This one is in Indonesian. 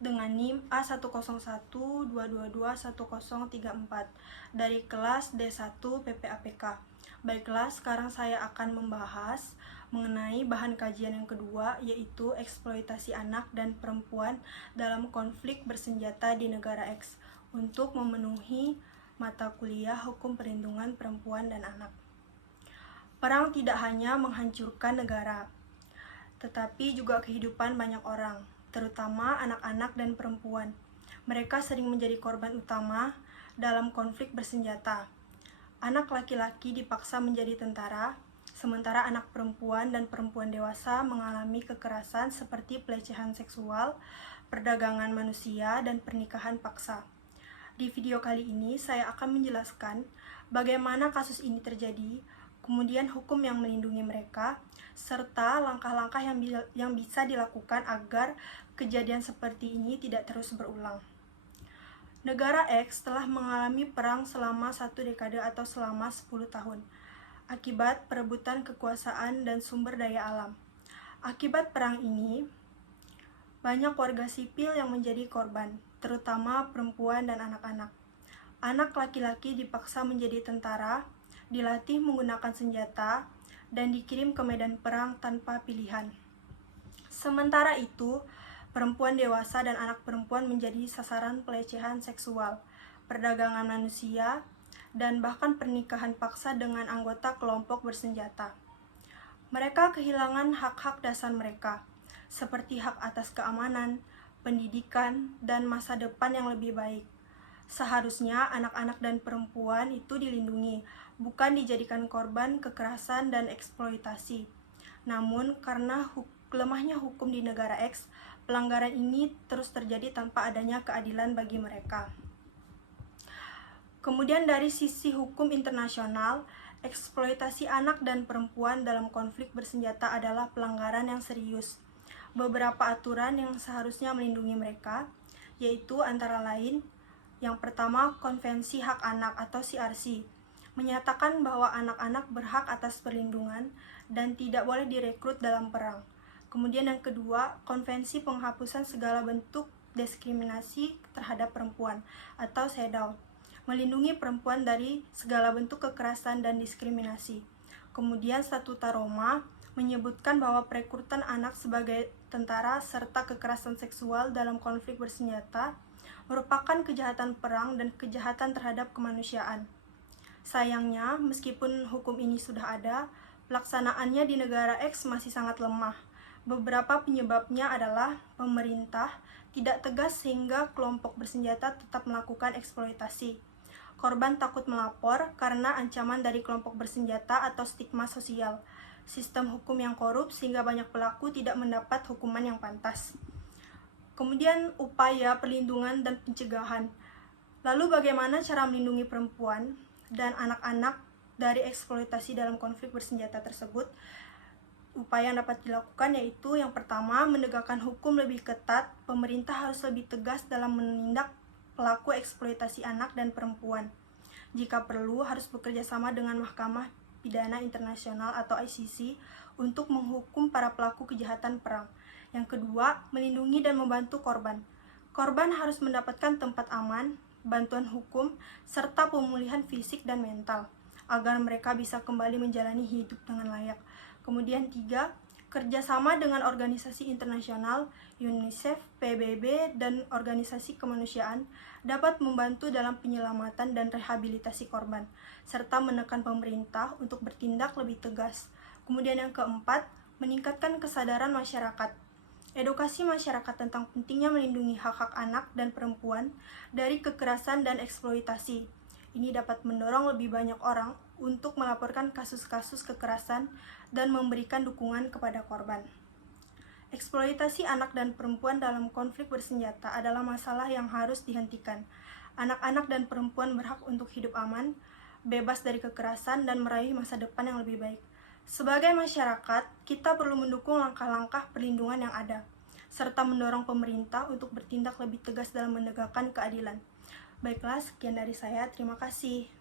dengan NIM A10122210034 dari kelas D1 PPAPK. Baiklah, sekarang saya akan membahas mengenai bahan kajian yang kedua, yaitu eksploitasi anak dan perempuan dalam konflik bersenjata di negara X untuk memenuhi mata kuliah Hukum Perlindungan Perempuan dan Anak. Perang tidak hanya menghancurkan negara, tetapi juga kehidupan banyak orang, terutama anak-anak dan perempuan. Mereka sering menjadi korban utama dalam konflik bersenjata. Anak laki-laki dipaksa menjadi tentara, sementara anak perempuan dan perempuan dewasa mengalami kekerasan seperti pelecehan seksual, perdagangan manusia, dan pernikahan paksa. Di video kali ini, saya akan menjelaskan bagaimana kasus ini terjadi, kemudian hukum yang melindungi mereka, serta langkah-langkah yang bisa dilakukan agar kejadian seperti ini tidak terus berulang. Negara X telah mengalami perang selama 1 dekade atau selama 10 tahun, akibat perebutan kekuasaan dan sumber daya alam. Akibat perang ini, banyak warga sipil yang menjadi korban, terutama perempuan dan anak-anak. Anak laki-laki dipaksa menjadi tentara, dilatih menggunakan senjata, dan dikirim ke medan perang tanpa pilihan. Sementara itu, perempuan dewasa dan anak perempuan menjadi sasaran pelecehan seksual, perdagangan manusia, dan bahkan pernikahan paksa dengan anggota kelompok bersenjata. Mereka kehilangan hak-hak dasar mereka, seperti hak atas keamanan, pendidikan, dan masa depan yang lebih baik. Seharusnya anak-anak dan perempuan itu dilindungi, bukan dijadikan korban kekerasan dan eksploitasi. Namun, karena lemahnya hukum di negara X, pelanggaran ini terus terjadi tanpa adanya keadilan bagi mereka. Kemudian dari sisi hukum internasional, eksploitasi anak dan perempuan dalam konflik bersenjata adalah pelanggaran yang serius. Beberapa aturan yang seharusnya melindungi mereka, yaitu antara lain, yang pertama, Konvensi Hak Anak atau CRC, menyatakan bahwa anak-anak berhak atas perlindungan dan tidak boleh direkrut dalam perang. Kemudian yang kedua, Konvensi Penghapusan Segala Bentuk Diskriminasi Terhadap Perempuan atau CEDAW, melindungi perempuan dari segala bentuk kekerasan dan diskriminasi. Kemudian Statuta Roma menyebutkan bahwa perekrutan anak sebagai tentara serta kekerasan seksual dalam konflik bersenjata merupakan kejahatan perang dan kejahatan terhadap kemanusiaan. Sayangnya, meskipun hukum ini sudah ada, pelaksanaannya di negara X masih sangat lemah. Beberapa penyebabnya adalah pemerintah tidak tegas sehingga kelompok bersenjata tetap melakukan eksploitasi. Korban takut melapor karena ancaman dari kelompok bersenjata atau stigma sosial. Sistem hukum yang korup sehingga banyak pelaku tidak mendapat hukuman yang pantas. Kemudian upaya perlindungan dan pencegahan. Lalu bagaimana cara melindungi perempuan dan anak-anak dari eksploitasi dalam konflik bersenjata tersebut? Upaya yang dapat dilakukan yaitu yang pertama, menegakkan hukum lebih ketat. Pemerintah harus lebih tegas dalam menindak pelaku eksploitasi anak dan perempuan. Jika perlu, harus bekerja sama dengan Mahkamah Pidana Internasional atau ICC untuk menghukum para pelaku kejahatan perang. Yang kedua, melindungi dan membantu korban. Korban harus mendapatkan tempat aman, bantuan hukum, serta pemulihan fisik dan mental, agar mereka bisa kembali menjalani hidup dengan layak. Kemudian 3, kerjasama dengan organisasi internasional, UNICEF, PBB, dan organisasi kemanusiaan dapat membantu dalam penyelamatan dan rehabilitasi korban, serta menekan pemerintah untuk bertindak lebih tegas. Kemudian yang keempat, meningkatkan kesadaran masyarakat. Edukasi masyarakat tentang pentingnya melindungi hak-hak anak dan perempuan dari kekerasan dan eksploitasi. Ini dapat mendorong lebih banyak orang untuk melaporkan kasus-kasus kekerasan dan memberikan dukungan kepada korban. Eksploitasi anak dan perempuan dalam konflik bersenjata adalah masalah yang harus dihentikan. Anak-anak dan perempuan berhak untuk hidup aman, bebas dari kekerasan, dan meraih masa depan yang lebih baik. Sebagai masyarakat, kita perlu mendukung langkah-langkah perlindungan yang ada, serta mendorong pemerintah untuk bertindak lebih tegas dalam menegakkan keadilan. Baiklah, sekian dari saya. Terima kasih.